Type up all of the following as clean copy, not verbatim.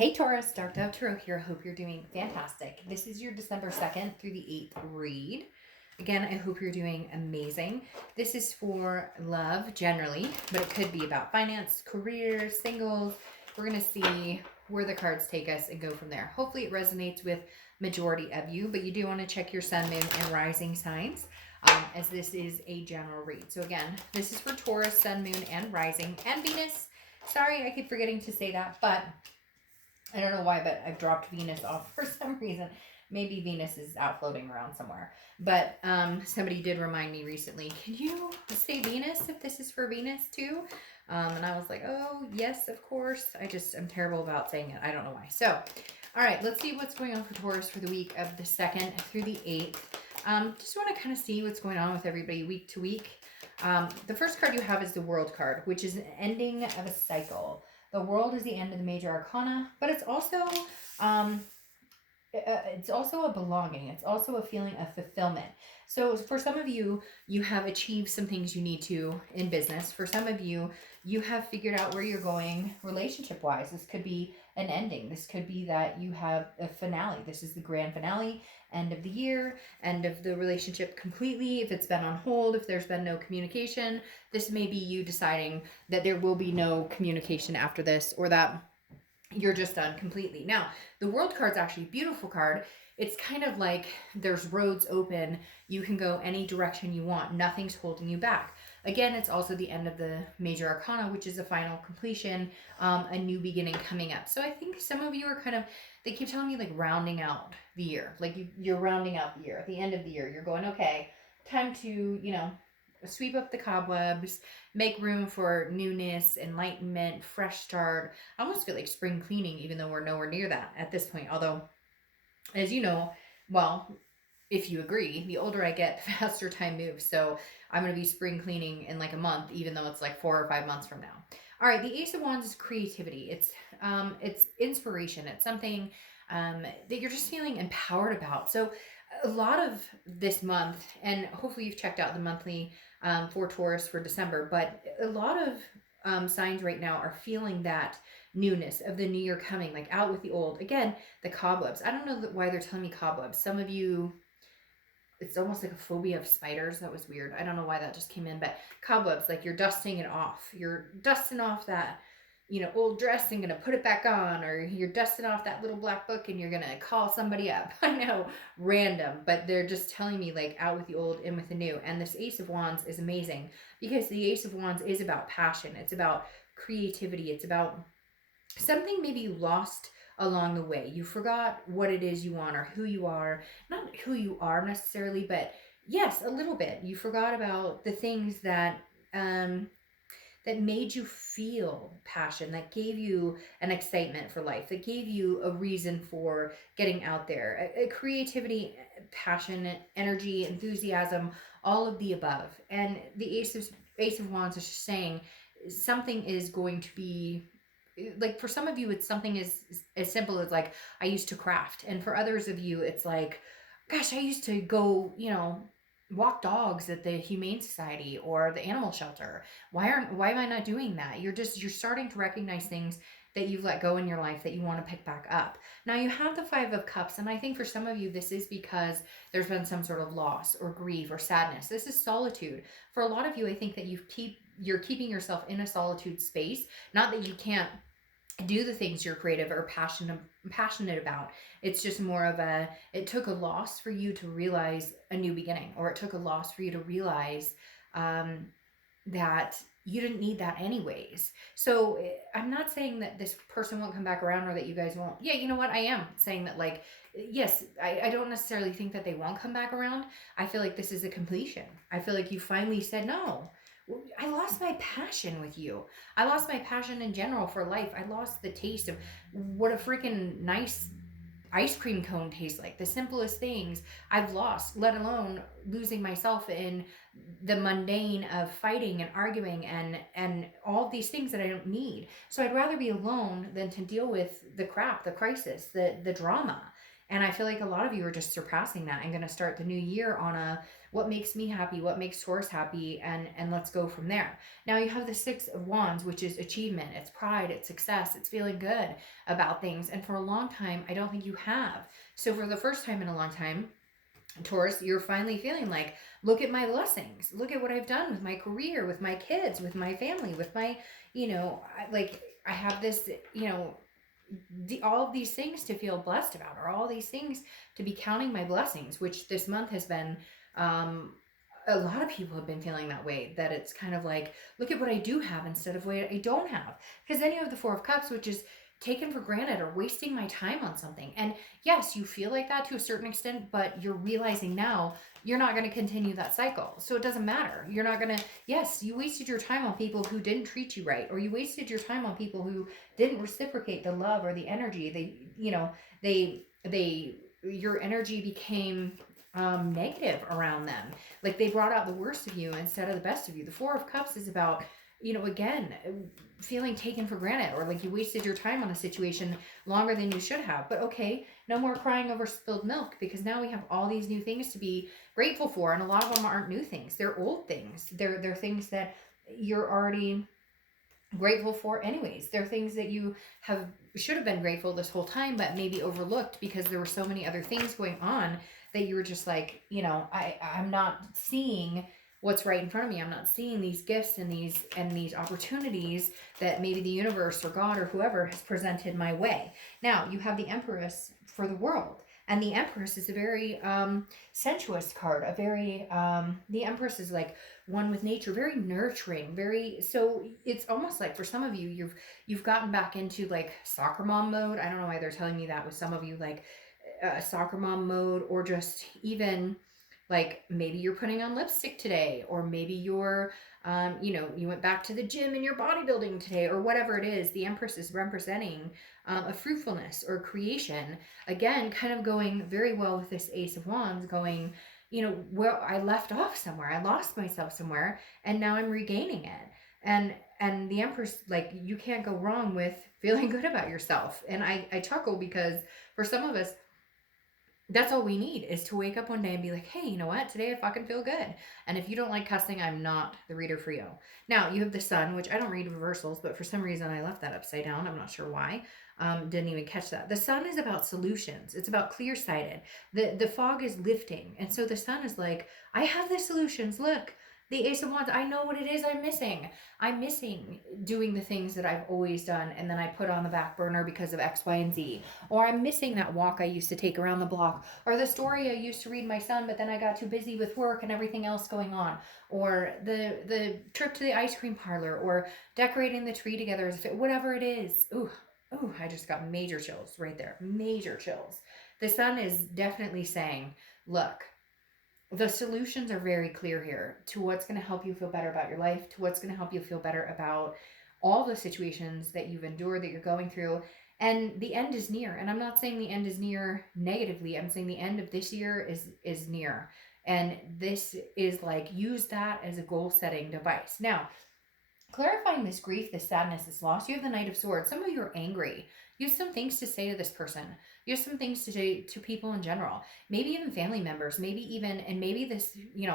Hey Taurus, Dark Dove Tarot here. Hope you're doing fantastic. This is your December 2nd through the 8th read. Again, I hope you're doing amazing. This is for love generally, but it could be about finance, career, singles. We're going to see where the cards take us and go from there. Hopefully it resonates with majority of you, but you do want to check your sun, moon, and rising signs as this is a general read. So again, this is for Taurus, sun, moon, and rising, and Venus. Sorry, I keep forgetting to say that, but I don't know why, but I've dropped Venus off for some reason. Maybe Venus is out floating around somewhere. But somebody did remind me recently, can you say Venus if this is for Venus too? And I was like, oh, yes, of course. I'm terrible about saying it. I don't know why. So, all right, let's see what's going on for Taurus for the week of the 2nd through the 8th. Just want to kind of see what's going on with everybody week to week. The first card you have is the World card, which is an ending of a cycle. The World is the end of the major arcana, but it's also a belonging. It's also a feeling of fulfillment. So for some of you, you have achieved some things you need to in business. For some of you, you have figured out where you're going relationship-wise. This could be an ending. This could be that you have a finale. This is the grand finale, end of the year, end of the relationship completely. If it's been on hold, if there's been no communication, this may be you deciding that there will be no communication after this, or that you're just done completely. Now, the World card's actually a beautiful card. It's kind of like there's roads open. You can go any direction you want. Nothing's holding you back. Again, it's also the end of the major arcana, which is a final completion, a new beginning coming up. So I think some of you are they keep telling me like rounding out the year. Like you're rounding out the year. At the end of the year, you're going, okay, time to, sweep up the cobwebs, make room for newness, enlightenment, fresh start. I almost feel like spring cleaning, even though we're nowhere near that at this point. Although, as you know, well, if you agree, the older I get, the faster time moves. So I'm going to be spring cleaning in like a month, even though it's like 4 or 5 months from now. All right, the Ace of Wands is creativity. It's inspiration. It's something that you're just feeling empowered about. So a lot of this month, and hopefully you've checked out the monthly for Taurus for December, but a lot of signs right now are feeling that newness of the new year coming, like out with the old. Again, the cobwebs. I don't know why they're telling me cobwebs. Some of you, it's almost like a phobia of spiders. That was weird. I don't know why that just came in, but cobwebs, like you're dusting it off. You're dusting off that, old dress and gonna put it back on, or you're dusting off that little black book and you're gonna call somebody up. I know, random, but they're just telling me like out with the old, in with the new. And this Ace of Wands is amazing because the Ace of Wands is about passion. It's about creativity. It's about something maybe you lost along the way. You forgot what it is you want or who you are. Not who you are necessarily, but yes, a little bit. You forgot about the things that that made you feel passion, that gave you an excitement for life, that gave you a reason for getting out there. A creativity, passion, energy, enthusiasm, all of the above. And the Ace of Wands is just saying something is going to be like, for some of you it's something as simple as like, I used to craft, and for others of you it's like, gosh, I used to go walk dogs at the Humane Society or the animal shelter. Why am I not doing that? You're starting to recognize things that you've let go in your life that you want to pick back up. Now you have the Five of Cups, and I think for some of you this is because there's been some sort of loss or grief or sadness. This is solitude. For a lot of you, I think that you're keeping yourself in a solitude space. Not that you can't do the things you're creative or passionate about. It's just more of it took a loss for you to realize a new beginning, or it took a loss for you to realize that you didn't need that anyways. So I'm not saying that this person won't come back around or that you guys won't. Yeah, you know what? I am saying that, like, yes, I don't necessarily think that they won't come back around. I feel like this is a completion. I feel like you finally said no. I lost my passion with you. I lost my passion in general for life. I lost the taste of what a freaking nice ice cream cone tastes like. The simplest things I've lost, let alone losing myself in the mundane of fighting and arguing and all these things that I don't need. So I'd rather be alone than to deal with the crap, the crisis, the drama. And I feel like a lot of you are just surpassing that and going to start the new year on a what makes me happy, what makes Taurus happy, and let's go from there. Now you have the 6 of Wands, which is achievement, it's pride, it's success, it's feeling good about things. And for a long time, I don't think you have. So for the first time in a long time, Taurus, you're finally feeling like, look at my blessings. Look at what I've done with my career, with my kids, with my family, with my, I have this, all of these things to feel blessed about, or all these things to be counting my blessings, which this month has been, um, a lot of people have been feeling that way, that it's kind of like, look at what I do have instead of what I don't have. Because then you have the 4 of Cups, which is taken for granted or wasting my time on something. And yes, you feel like that to a certain extent, but you're realizing now you're not going to continue that cycle. So it doesn't matter. You're not going to, yes, you wasted your time on people who didn't treat you right, or you wasted your time on people who didn't reciprocate the love or the energy. Your energy became negative around them. Like they brought out the worst of you instead of the best of you. The 4 of Cups is about, again, feeling taken for granted, or like you wasted your time on a situation longer than you should have. But okay, no more crying over spilled milk, because now we have all these new things to be grateful for, and a lot of them aren't new things. They're old things. They're things that you're already grateful for anyways. They're things that you have should have been grateful this whole time, but maybe overlooked because there were so many other things going on that you were just like, I'm not seeing what's right in front of me. I'm not seeing these gifts and these opportunities that maybe the universe or God or whoever has presented my way. Now you have the Empress for the world. And the Empress is a very sensuous card. The Empress is like one with nature, very nurturing, so it's almost like for some of you, you've gotten back into like soccer mom mode. I don't know why they're telling me that with some of you, like soccer mom mode, or just even like maybe you're putting on lipstick today, or maybe you're you went back to the gym and you're bodybuilding today, or whatever it is. The Empress is representing a fruitfulness or creation, again, kind of going very well with this Ace of Wands, going, well, I left off somewhere, I lost myself somewhere, and now I'm regaining it. And the Empress, like, you can't go wrong with feeling good about yourself. And I chuckle because for some of us, that's all we need, is to wake up one day and be like, hey, you know what? Today I fucking feel good. And if you don't like cussing, I'm not the reader for you. Now, you have the Sun, which I don't read reversals, but for some reason I left that upside down. I'm not sure why. Didn't even catch that. The Sun is about solutions. It's about clear-sighted. The fog is lifting. And so the Sun is like, I have the solutions. Look, the Ace of Wands, I know what it is I'm missing. I'm missing doing the things that I've always done, and then I put on the back burner because of X, Y, and Z. Or I'm missing that walk I used to take around the block, or the story I used to read my son, but then I got too busy with work and everything else going on, or the trip to the ice cream parlor, or decorating the tree together, whatever it is. Ooh, I just got major chills right there. Major chills. The Sun is definitely saying, look, the solutions are very clear here to what's going to help you feel better about your life, to what's going to help you feel better about all the situations that you've endured, that you're going through. And the end is near. And I'm not saying the end is near negatively. I'm saying the end of this year is near. And this is like, use that as a goal setting device. Now, clarifying this grief, this sadness, this loss, you have the Knight of Swords. Some of you are angry. You have some things to say to this person. You have some things to say to people in general. Maybe even family members. Maybe this,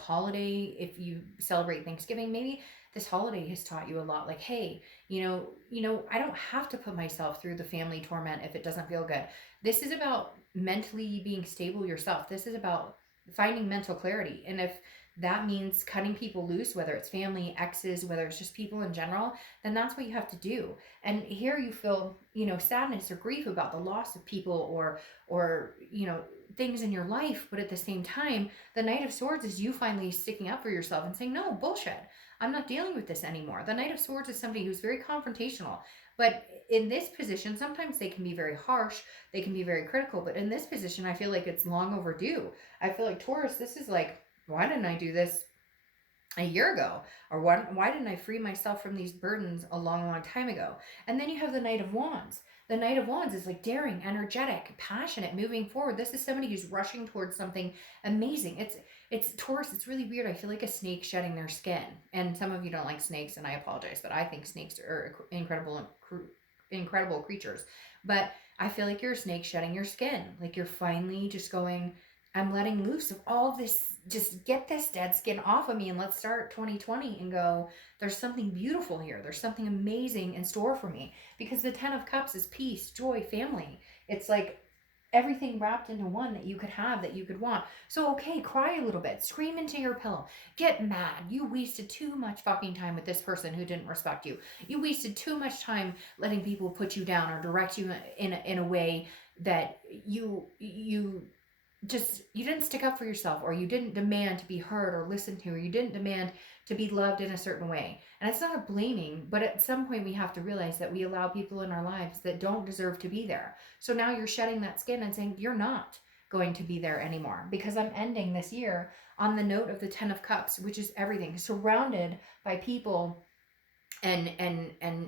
holiday, if you celebrate Thanksgiving, maybe this holiday has taught you a lot. Like, hey, I don't have to put myself through the family torment if it doesn't feel good. This is about mentally being stable yourself. This is about finding mental clarity. And if that means cutting people loose, whether it's family, exes, whether it's just people in general, then that's what you have to do. And here you feel, sadness or grief about the loss of people or things in your life. But at the same time, the Knight of Swords is you finally sticking up for yourself and saying, no, bullshit. I'm not dealing with this anymore. The Knight of Swords is somebody who's very confrontational. But in this position, sometimes they can be very harsh. They can be very critical. But in this position, I feel like it's long overdue. I feel like Taurus, this is like, why didn't I do this a year ago? Or why didn't I free myself from these burdens a long, long time ago? And then you have the Knight of Wands. The Knight of Wands is like daring, energetic, passionate, moving forward. This is somebody who's rushing towards something amazing. It's Taurus. It's really weird. I feel like a snake shedding their skin. And some of you don't like snakes, and I apologize, but I think snakes are incredible creatures. But I feel like you're a snake shedding your skin. Like you're finally just going, I'm letting loose of all this. Just get this dead skin off of me and let's start 2020 and go, there's something beautiful here. There's something amazing in store for me. Because the 10 of Cups is peace, joy, family. It's like everything wrapped into one that you could have, that you could want. So, okay, cry a little bit, scream into your pillow, get mad. You wasted too much fucking time with this person who didn't respect you. You wasted too much time letting people put you down or direct you in a way that you didn't stick up for yourself, or you didn't demand to be heard or listened to, or you didn't demand to be loved in a certain way. And it's not a blaming, but at some point we have to realize that we allow people in our lives that don't deserve to be there. So now you're shedding that skin and saying you're not going to be there anymore, because I'm ending this year on the note of the 10 of Cups, which is everything, surrounded by people and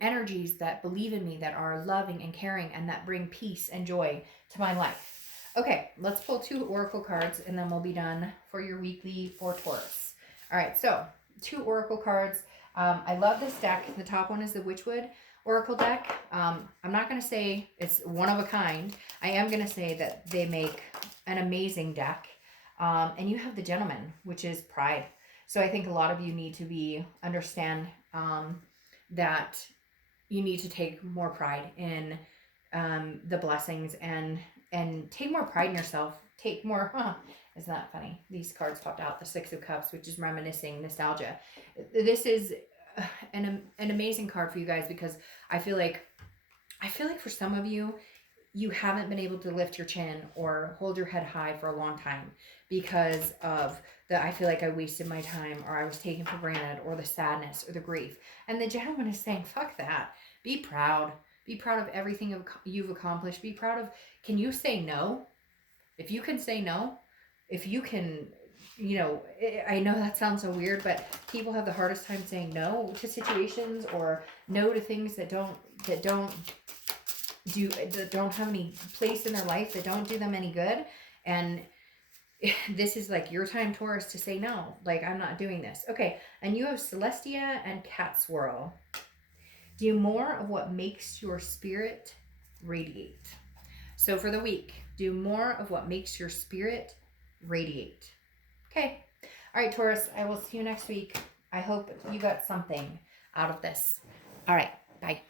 energies that believe in me, that are loving and caring, and that bring peace and joy to my life. Okay, let's pull 2 oracle cards and then we'll be done for your weekly for Taurus. All right, so 2 oracle cards. I love this deck. The top one is the Witchwood Oracle deck. I'm not going to say it's one of a kind. I am going to say that they make an amazing deck. And you have the Gentleman, which is pride. So I think a lot of you need to understand that you need to take more pride in the blessings and take more pride in yourself. Take more, isn't that funny? These cards popped out, the 6 of Cups, which is reminiscing, nostalgia. This is an amazing card for you guys, because I feel like for some of you, you haven't been able to lift your chin or hold your head high for a long time because of I feel like I wasted my time, or I was taken for granted, or the sadness or the grief. And the Gentleman is saying, fuck that. Be proud. Be proud of everything you've accomplished. Be proud of, can you say no? If you can say no, if you can, I know that sounds so weird, but people have the hardest time saying no to situations, or no to things that don't have any place in their life, that don't do them any good. And this is like your time, Taurus, to say no. Like, I'm not doing this. Okay, and you have Celestia and Cat Swirl. Do more of what makes your spirit radiate. So for the week, do more of what makes your spirit radiate. Okay. All right, Taurus, I will see you next week. I hope you got something out of this. All right, bye.